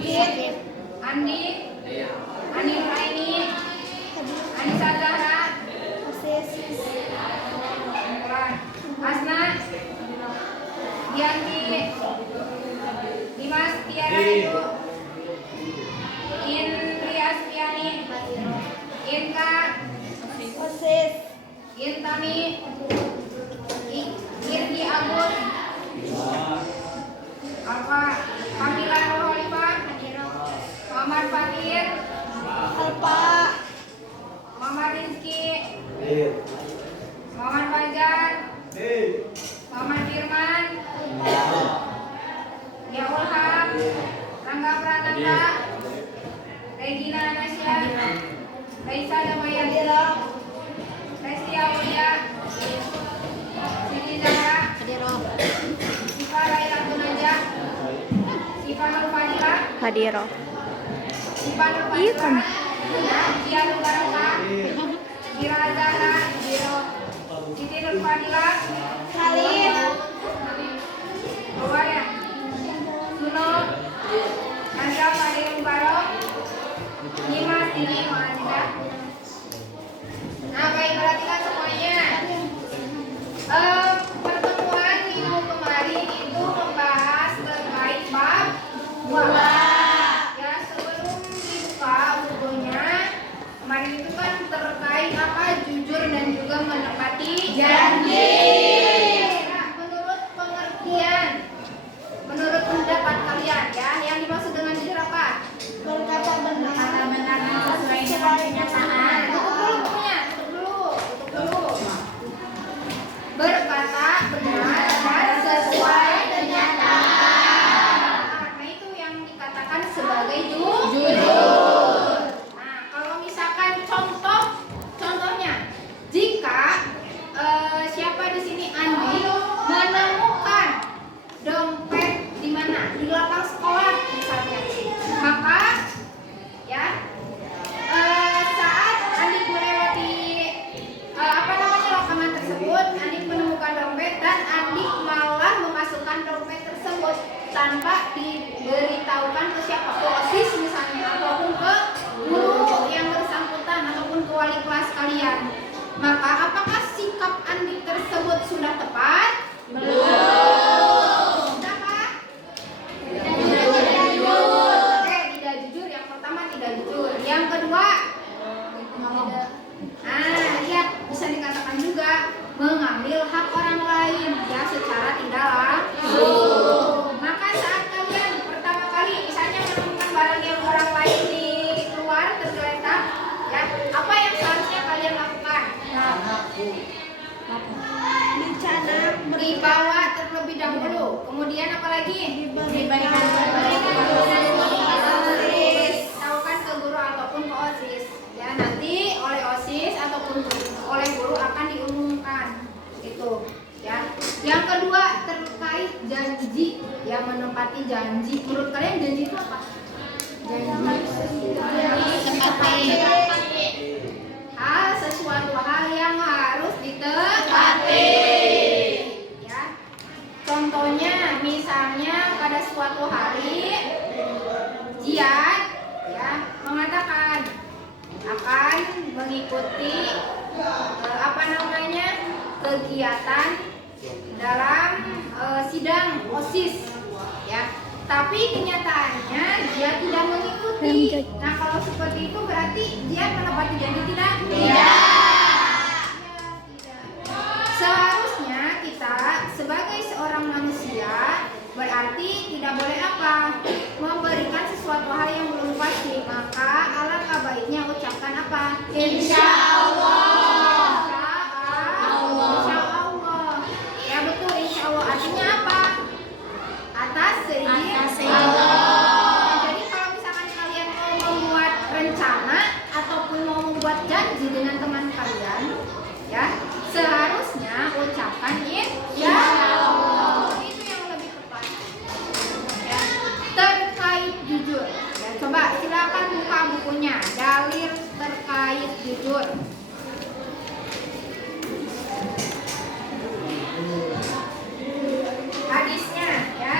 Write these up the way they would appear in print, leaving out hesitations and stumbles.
Sakit. Andi. Andi Nuraini. Anissa Zahra. Asna. Gianti. Dimas Tiara Ibu. Indri Aspiani. Inka. Intami. Irdi Agus. Alfa. Kamila Nurholifah. Muhammad Fakir. Muhammad Rizki. Muhammad Fajar. Muhammad Firman. Yaul Haq. Rangga Pratanda. Regina Nasya. Raisa Damayati. Resti Aulia. Siti Zahra. Sifa Laila Gunaja. Sifa Nur Fadila. Hadiro. Sifa Nur Fadila. Dia Nur Baraka. Dira Zahra. Siti Nur Fadila. Salim. Dua ya. Suno. Nanda Fadil Mubarok. Nimas Dini Muazzizah. Nah, baik, perhatikan semuanya. Pertemuan minggu kemarin itu membahas terkait bab 2. Ya, sebelum dibuka bukunya, kemarin itu kan terkait apa? Jujur dan juga menepati janji. Nah, menurut pengertian, menurut pendapat kalian ya, yang dimaksud dengan jujur apa? Berkata benar sesuai dengan kenyataan. Tutup dulu bukunya, tutup dulu. Berkata benar dan sesuai kenyataan. Nah, itu yang dikatakan sebagai jujur. Nah, kalau misalkan contohnya, jika siapa di sini Andi menemukan dompet di mana? Di lapang sekolah misalnya. Maka ya saat Andi melewati rekaman tersebut, Andi menemukan dompet dan Andi malah memasukkan dompet tersebut tanpa diberitahukan ke siapa, ke OSIS misalnya, ataupun ke guru yang bersangkutan ataupun ke wali kelas kalian. Maka apakah sikap Andi tersebut sudah tepat? Belum. Kenapa? Tidak jujur. Tidak jujur. Yang pertama tidak jujur. Yang kedua, ya bisa dikatakan juga mengambil hak orang lain ya secara tidak langsung. Maka saat kalian pertama kali misalnya menemukan barang yang orang lain di luar tergeletak, ya apa yang seharusnya kalian lakukan? Dibawa terlebih dahulu. Kemudian apa lagi? Diberikan tahukan ke guru ataupun ke OSIS. Ya, nanti oleh OSIS ataupun oleh guru akan diumumkan. Itu ya. Yang kedua terkait janji, ya menepati janji. Menurut kalian janji itu apa? Sesuatu hal yang harus ditepati. Ya. Contohnya misalnya pada suatu hari Jiat ya mengatakan akan mengikuti kegiatan dalam sidang OSIS ya. Tapi kenyataannya dia tidak mengikuti. Nah, kalau seperti itu berarti dia menepati janji tidak? Tidak. Seharusnya kita sebagai seorang manusia berarti tidak boleh apa? Memberikan sesuatu hal yang belum pasti. Maka alangkah baiknya ucapkan apa? Insya Allah. Insya Allah. Ya betul, insya Allah. Artinya apa? Atas seizin Allah. Jadi kalau misalkan kalian mau membuat rencana ataupun mau membuat janji dengan teman kalian, ya seharusnya ucapkan insya Allah. Itu yang lebih tepat. Ya. Terkait jujur. Ya, coba silakan buka bukunya. Dalil terkait jujur. Hadisnya ya.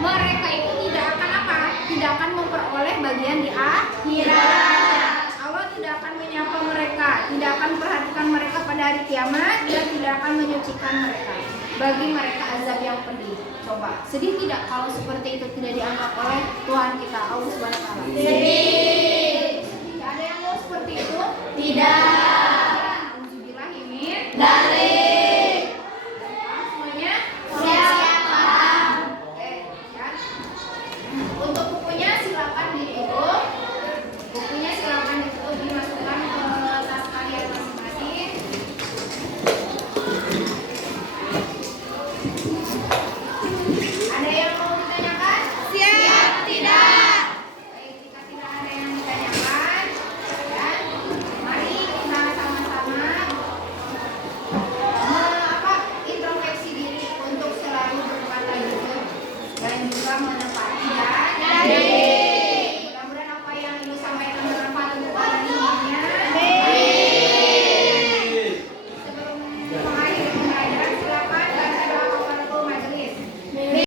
mereka itu tidak akan apa? Tidak akan memperoleh bagian di akhirat. Allah tidak akan menyapa mereka, tidak akan perhatikan mereka pada hari kiamat, dan tidak akan menyucikan mereka. Bagi mereka azab yang pedih. Coba, sedih tidak kalau seperti itu tidak dianggap oleh Tuhan kita Allah Subhanahu wa taala? Sedih. Ada yang mau seperti itu? Tidak. Alhamdulillah ini dari semuanya siap paham. Oke, ya. Untuk bukunya silakan ditutup. Bukunya silakan ditutup, dimasukkan ke tas kalian masing-masing. Ada yang mau ditanyakan? Siap tidak? Baik, jika tidak ada yang ditanyakan, ya, mari kita sama-sama introspeksi diri untuk selalu berkata jujur dan juga menepati